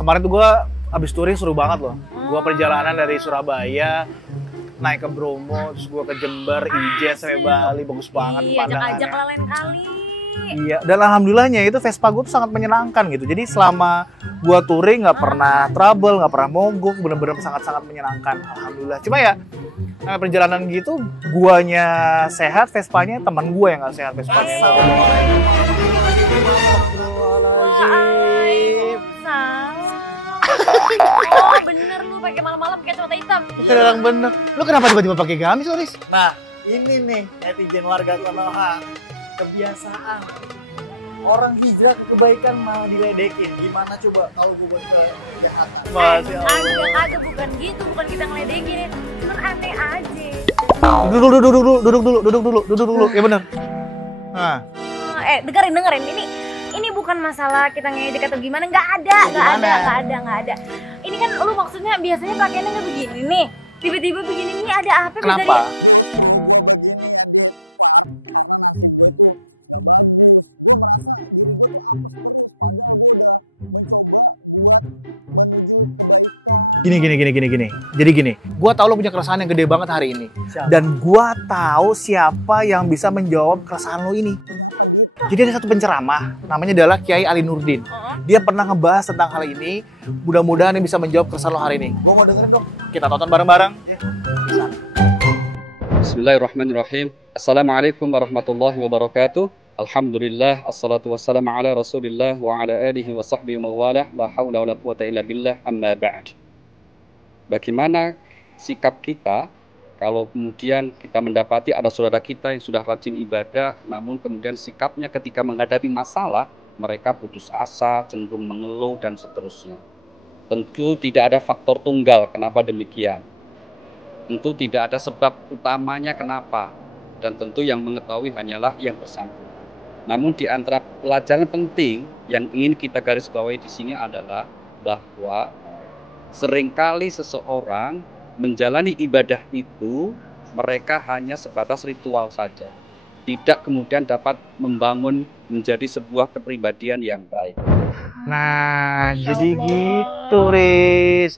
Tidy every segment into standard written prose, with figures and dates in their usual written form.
Kemarin tuh gue abis touring seru banget loh. Gue perjalanan dari Surabaya naik ke Bromo, terus gue ke Jember, Ijen sampai Bali, bagus banget pemandangannya. Ajak-ajak lah lain kali. Iya, dan alhamdulillahnya itu Vespa gue tuh sangat menyenangkan gitu. Jadi selama gue touring nggak pernah trouble, nggak pernah mogok, bener-bener sangat-sangat menyenangkan. Alhamdulillah. Cuma ya perjalanan gitu, guanya sehat, Vespanya teman gue yang nggak sehat Vespanya. Oh bener lu pakai malam-malam pakai kacamata hitam. Kadang bener. Lu kenapa tiba-tiba pakai gamis, Loris? Nah, ini nih netizen warga Konoha. Kebiasaan. Orang hijrah ke kebaikan malah diledekin. Gimana coba kalau gue buat kejahatan? Masya Allah. Agak bukan gitu, bukan kita ngeledekin. Cuman aneh aja. Duduk dulu. Ya bener. Nah. Dengerin. Ini bukan masalah kita ngedek atau gimana, nggak ada. Ini kan lu maksudnya biasanya pakaiannya nggak begini nih, tiba-tiba begini nih, ada apa? Kenapa? Gini. Jadi gini, gua tahu lo punya keresahan yang gede banget hari ini. Dan gua tahu siapa yang bisa menjawab keresahan lo ini. Jadi ada satu penceramah, namanya adalah Kiai Ali Nurdin. Dia pernah ngebahas tentang hal ini. Mudah-mudahan dia bisa menjawab keresahan lo hari ini. Gue mau denger dong. Kita tonton bareng-bareng. Bismillahirrahmanirrahim. Assalamualaikum warahmatullahi wabarakatuh. Alhamdulillah, assalatu wassalamu ala rasulillah wa ala alihi wa sahbihi wa mawalah. La hawla wa la quwata illa billah, amma ba'd. Bagaimana sikap kita kalau kemudian kita mendapati ada saudara kita yang sudah rajin ibadah, namun kemudian sikapnya ketika menghadapi masalah, mereka putus asa, cenderung mengeluh, dan seterusnya. Tentu tidak ada faktor tunggal kenapa demikian. Tentu tidak ada sebab utamanya kenapa. Dan tentu yang mengetahui hanyalah yang bersangkutan. Namun di antara pelajaran penting yang ingin kita garis bawahi di sini adalah bahwa seringkali seseorang menjalani ibadah itu mereka hanya sebatas ritual saja, tidak kemudian dapat membangun menjadi sebuah kepribadian yang baik. Nah, jadi gitu, Riz.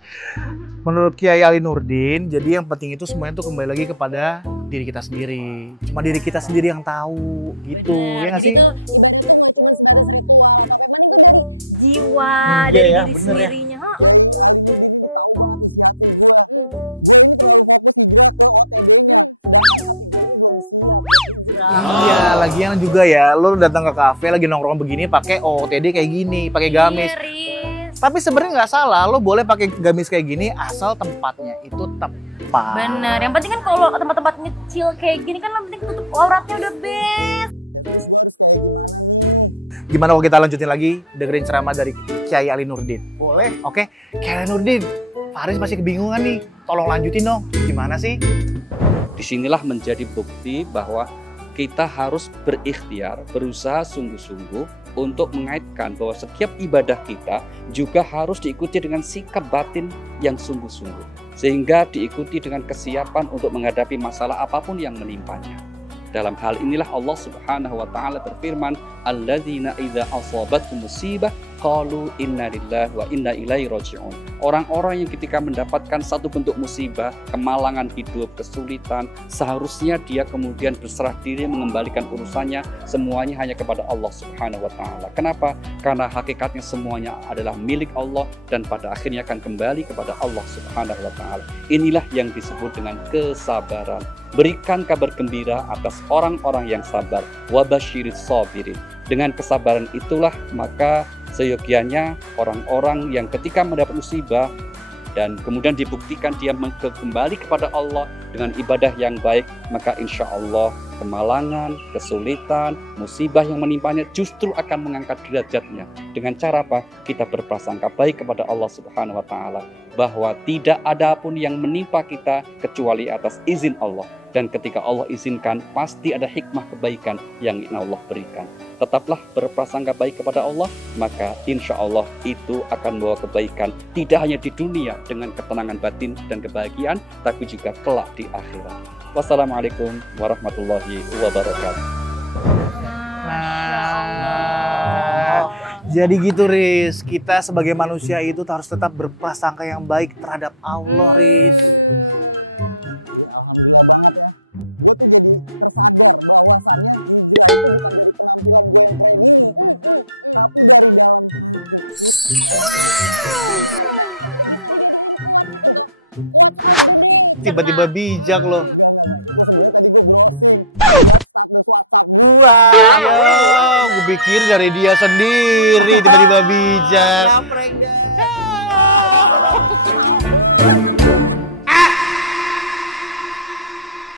Menurut Kiai Ali Nurdin, jadi yang penting itu semuanya tuh kembali lagi kepada diri kita sendiri. Cuma diri kita sendiri yang tahu, gitu. Ya nggak sih? Jiwa dari diri sendirinya. Iya, lagian juga ya, lo datang ke kafe lagi nongkrong begini pakai OOTD kayak gini, pakai gamis. Tapi sebenarnya nggak salah, lo boleh pakai gamis kayak gini asal tempatnya itu tepat. Bener, yang penting kan kalau tempat-tempat kecil kayak gini kan yang penting tutup auratnya udah best. Gimana kalau kita lanjutin lagi dengerin ceramah dari Kiai Ali Nurdin? Boleh. Oke, Kiai Ali Nurdin, Faris masih kebingungan nih, tolong lanjutin dong. Gimana sih? Disinilah menjadi bukti bahwa kita harus berikhtiar, berusaha sungguh-sungguh untuk mengaitkan bahwa setiap ibadah kita juga harus diikuti dengan sikap batin yang sungguh-sungguh. Sehingga diikuti dengan kesiapan untuk menghadapi masalah apapun yang menimpanya. Dalam hal inilah Allah Subhanahu wa taala berfirman, "Alladzina idza asabatkum musibah qalu inna lillahi wa inna ilaihi raji'un." Orang-orang yang ketika mendapatkan satu bentuk musibah, kemalangan hidup, kesulitan, seharusnya dia kemudian berserah diri mengembalikan urusannya semuanya hanya kepada Allah Subhanahu wa taala. Kenapa? Karena hakikatnya semuanya adalah milik Allah dan pada akhirnya akan kembali kepada Allah Subhanahu wa taala. Inilah yang disebut dengan kesabaran. Berikan kabar gembira atas orang-orang yang sabar. Wabasyiris sabirin. Dengan kesabaran itulah maka seyogianya orang-orang yang ketika mendapat musibah dan kemudian dibuktikan dia kembali kepada Allah dengan ibadah yang baik, maka insya Allah kemalangan, kesulitan, musibah yang menimpanya justru akan mengangkat derajatnya. Dengan cara apa? Kita berprasangka baik kepada Allah Subhanahu wa taala bahwa tidak ada pun yang menimpa kita kecuali atas izin Allah. Dan ketika Allah izinkan, pasti ada hikmah kebaikan yang ingin Allah berikan. Tetaplah berprasangka baik kepada Allah, maka insya Allah itu akan membawa kebaikan. Tidak hanya di dunia dengan ketenangan batin dan kebahagiaan, tapi juga kelak di akhirat. Wassalamualaikum warahmatullahi wabarakatuh. Nah, Jadi gitu Riz, kita sebagai manusia itu harus tetap berprasangka yang baik terhadap Allah Riz. Tiba-tiba bijak loh. Dua. Ya, gue pikir dari dia sendiri tiba-tiba bijak. Kampret dah.